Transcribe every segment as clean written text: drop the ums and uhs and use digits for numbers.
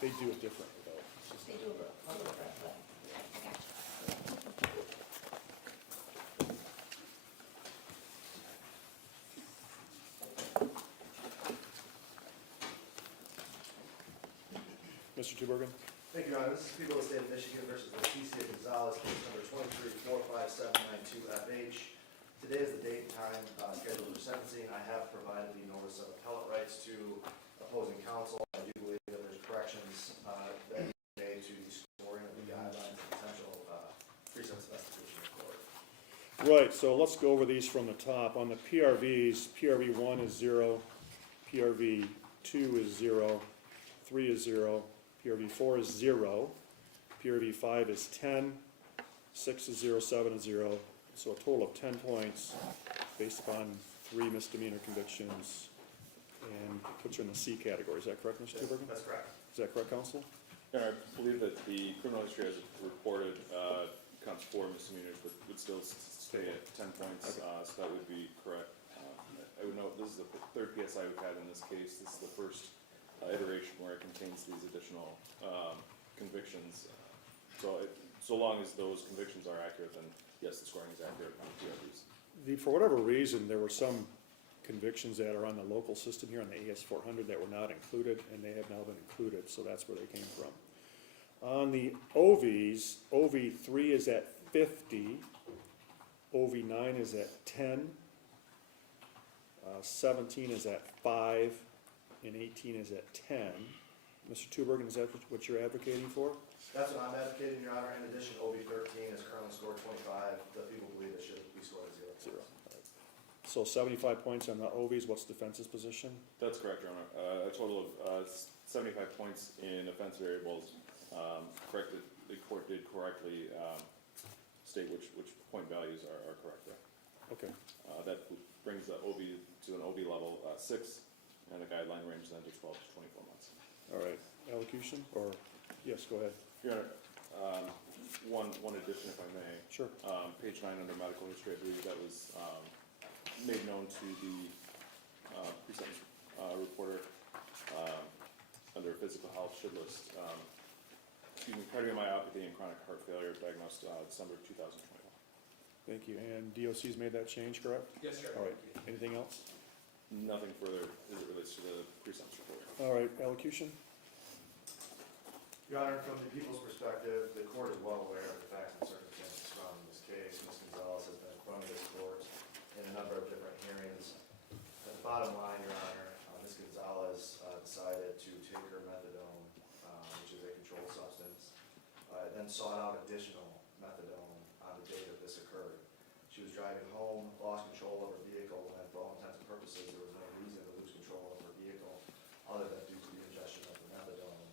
They do it differently, though. They do a little bit, but I got you. Mr. Tubergen? Thank you, Your Honor. This is People of the State of Michigan versus Leticia Gonzalez, case number 23-45792 FH. Today is the date and time scheduled for sentencing. I have provided the notice of appellate rights to opposing counsel. I do believe that there's corrections that need to be made to the scoring of the guidelines and potential pre-sentence investigation in court. Right, so let's go over these from the top. On the PRVs, PRV 1 is 0, PRV 2 is 0, 3 is 0, PRV 4 is 0, PRV 5 is 10, 6 is 0, 7 is 0, so a total of 10 points based upon 3 misdemeanor convictions, and puts you in the C category. Is that correct, Mr. Tubergen? That's correct. Is that correct, counsel? Yeah, I believe that the criminal history as reported counts 4 misdemeanors, but would still stay at 10 points, so that would be correct. I would note this is the third PSI we've had in this case. This is the first iteration where it contains these additional convictions. So long as those convictions are accurate, then yes, the scoring is accurate on the PRVs. For whatever reason, there were some convictions that are on the local system here on the AS 400 that were not included, and they have now been included, so that's where they came from. On the OVs, OV 3 is at 50, OV 9 is at 10, 17 is at 5, and 18 is at 10. Mr. Tubergen, is that what you're advocating for? That's what I'm advocating, Your Honor. In addition, OB 13 is currently scored 25. The people believe it should be scored at 0. 0. All right. So 75 points on the OVs. What's defense's position? That's correct, Your Honor. A total of 75 points in offense variables. Corrected. The court did correctly state which point values are correct there. Okay. That brings the OB to an OB level 6, and the guideline range then to 12 to 24 months. All right. Elocution? Or, yes, go ahead. Your Honor, one addition, if I may. Sure. Page 9 under medical history, I believe that was made known to the pre-sentence reporter under physical health should list cardiomyopathy and chronic heart failure diagnosed December 2021. Thank you. And DOC's made that change, correct? Yes, sir. All right. Anything else? Nothing further as it relates to the pre-sentence report. All right. Elocution? Your Honor, from the people's perspective, the court is well aware of the facts and circumstances surrounding this case. Ms. Gonzalez has been in front of this court in a number of different hearings. At the bottom line, Your Honor, Ms. Gonzalez decided to take her methadone, which is a controlled substance, then sought out additional methadone on the day that this occurred. She was driving home, lost control of her vehicle, and for all intents and purposes, there was no reason to lose control of her vehicle other than due to the ingestion of the methadone.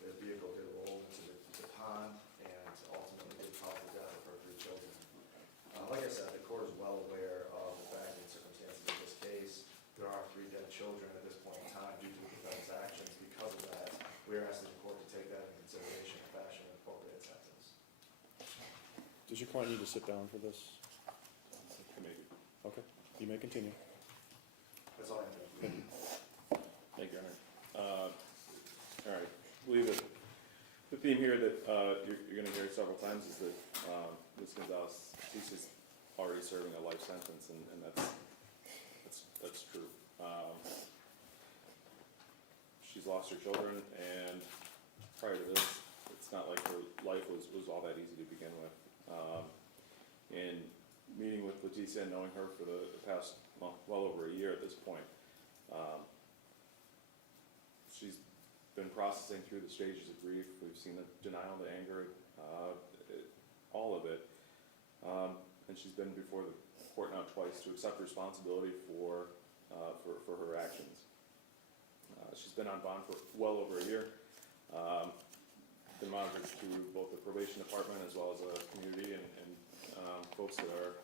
The vehicle did roll into the pond and ultimately did cause the death of her 3 children. Like I said, the court is well aware of the facts and circumstances of this case. There are 3 dead children at this point in time due to the defendant's actions. Because of that, we are asking the court to take that into consideration and fashion an appropriate sentence. Does your client need to sit down for this? Maybe. Okay. You may continue. That's all I have. Thank you. Thank you, Your Honor. All right. I believe that the theme here that you're going to hear several times is that Ms. Gonzalez, she's just already serving a life sentence, and that's true. She's lost her children, and prior to this, it's not like her life was all that easy to begin with. In meeting with Leticia and knowing her for the past, well over a year at this point, she's been processing through the stages of grief. We've seen the denial, the anger, all of it. And she's been before the court now twice to accept responsibility for her actions. She's been on bond for well over a year. Been monitored through both the probation department as well as the community and folks that are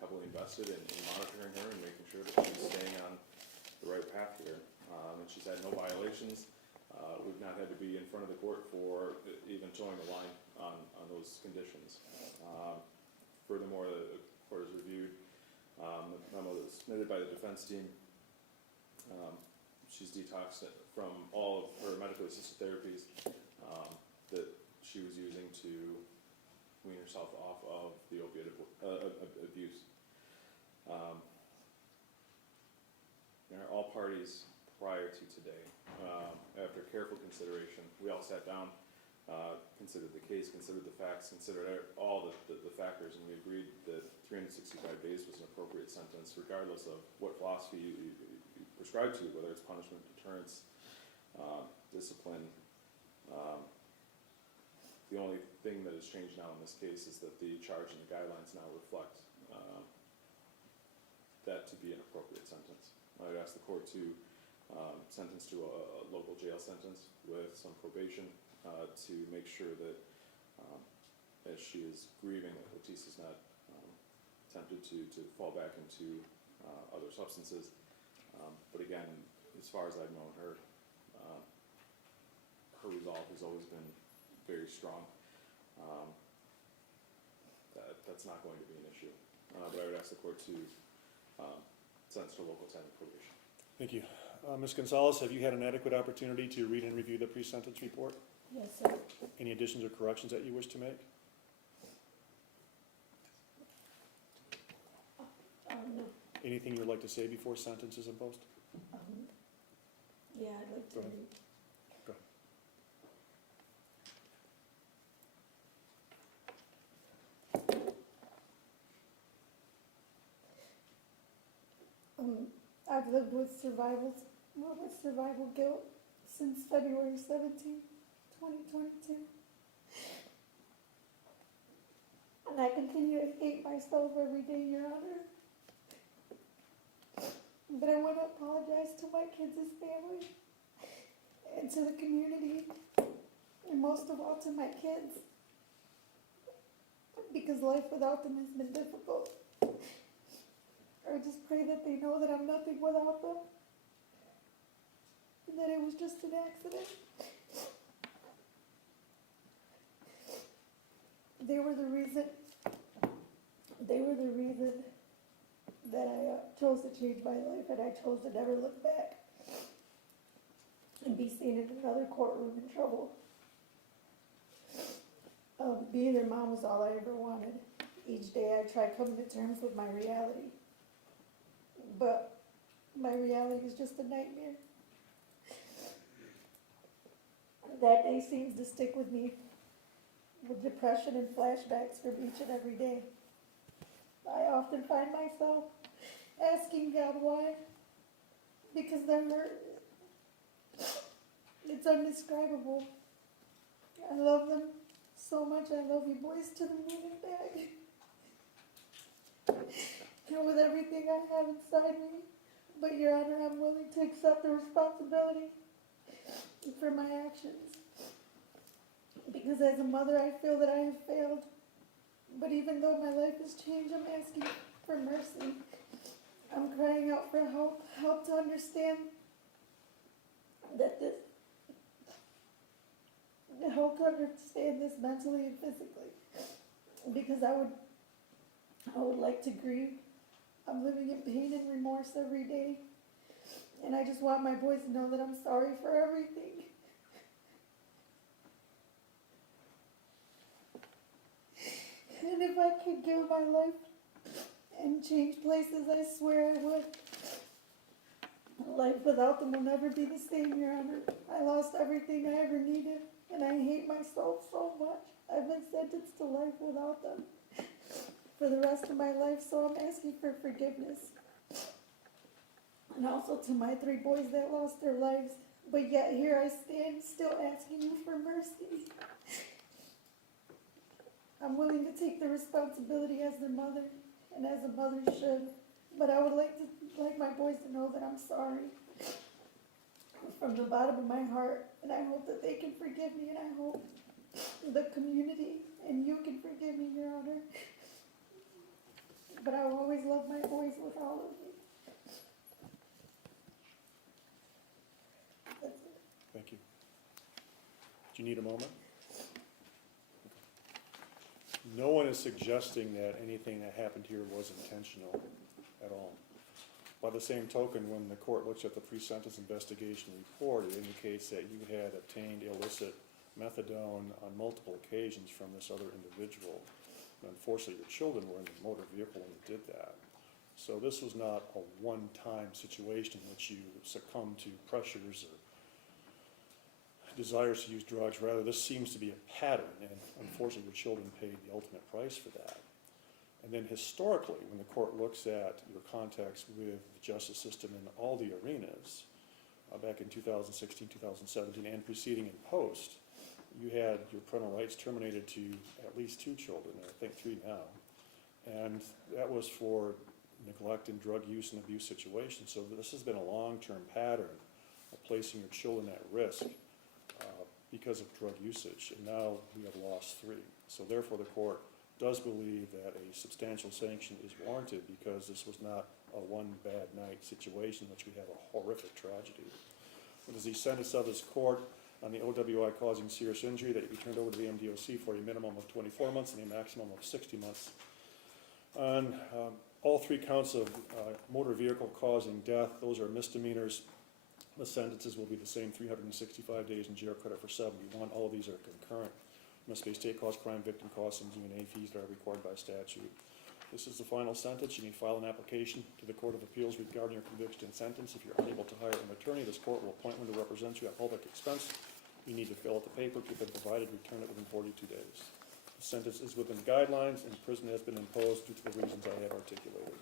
heavily invested in monitoring her and making sure that she's staying on the right path here. And she's had no violations. We've not had to be in front of the court for even showing the line on those conditions. Furthermore, the court has reviewed the memo that was submitted by the defense team. She's detoxed from all of her medically assisted therapies after careful consideration, we all sat down, considered the case, considered the facts, considered all the factors, and we agreed that 365 days was an appropriate sentence, regardless of what philosophy you prescribe to, whether it's punishment, deterrence, discipline. The only thing that has changed now in this case is that the charge and the guidelines now reflect that to be an appropriate sentence. I would ask the court to sentence to a local jail sentence with some probation to make sure that as she is grieving, that Letice is not tempted to fall back into other substances. But again, as far as I've known her, her resolve has always been very strong. That's not going to be an issue. But I would ask the court to sentence to local tenant probation. Thank you. Ms. Gonzalez, have you had an adequate opportunity to read and review the pre-sentence report? Yes, sir. Any additions or corrections that you wish to make? No. Anything you would like to say before sentence is imposed? Yeah, I'd like to. Go ahead. Go I've lived with survival guilt since February 17th, 2022. And I continue to hate myself every day, Your Honor. But I want to apologize to my kids' family and to the community, and most of all to my kids, because life without them has been difficult. I just pray that they know that I'm nothing without them, and that it was just an accident. They were the reason that I chose to change my life, and I chose to never look back and be seen in another courtroom in trouble. Being their mom was all I ever wanted. Each day I tried coming to terms with my reality, but my reality is just a nightmare. That day seems to stick with me, with depression and flashbacks from each and every day. I often find myself asking God why, because the hurt, it's indescribable. I love them so much. I love you boys to the moon and back. And with everything I have inside me, but Your Honor, I'm willing to accept the responsibility for my actions. Because as a mother, I feel that I have failed. But even though my life has changed, I'm asking for mercy. I'm crying out for help to understand that help to understand this mentally and physically. Because I would like to grieve. I'm living in pain and remorse every day. And I just want my boys to know that I'm sorry for everything. And if I could give my life and change places, I swear I would. Life without them will never be the same, Your Honor. I lost everything I ever needed, and I hate myself so much. I've been sentenced to life without them for the rest of my life, so I'm asking for forgiveness. And also to my 3 boys that lost their lives, but yet here I stand still asking you for mercy. I'm willing to take the responsibility as their mother, and as a mother should, but I would like my boys to know that I'm sorry from the bottom of my heart, and I hope that they can forgive me, and I hope the community and you can forgive me, Your Honor. But I will always love my boys with all of me. That's it. Thank you. Do you need a moment? No one is suggesting that anything that happened here was intentional at all. By the same token, when the court looks at the pre-sentence investigation report, it indicates that you had obtained illicit methadone on multiple occasions from this other individual. Unfortunately, your children were in the motor vehicle when you did that. So this was not a one-time situation in which you succumbed to pressures or desires to use drugs. Rather, this seems to be a pattern, and unfortunately, your children paid the ultimate price for that. And then historically, when the court looks at your context with the justice system in all the arenas, back in 2016, 2017, and preceding and post, you had your parental rights terminated to at least 2 children, and I think 3 now. And that was for neglect and drug use and abuse situations. So this has been a long-term pattern of placing your children at risk because of drug usage, and now we have lost 3. So therefore, the court does believe that a substantial sanction is warranted because this was not a one bad night situation in which we have a horrific tragedy. It is the sentence of this court on the OWI causing serious injury that you be turned over to the MDOC for a minimum of 24 months and a maximum of 60 months. On all 3 counts of motor vehicle causing death, those are misdemeanors. The sentences will be the same, 365 days in jail, credit for 71. All of these are concurrent. Must be state cause, crime victim costs, and D&A fees that are required by statute. This is the final sentence. You may file an application to the Court of Appeals regarding your conviction and sentence. If you're unable to hire an attorney, this court will appoint one to represent you at public expense. You need to fill out the paper, keep it provided, return it within 42 days. The sentence is within guidelines, and prison has been imposed due to the reasons I have articulated.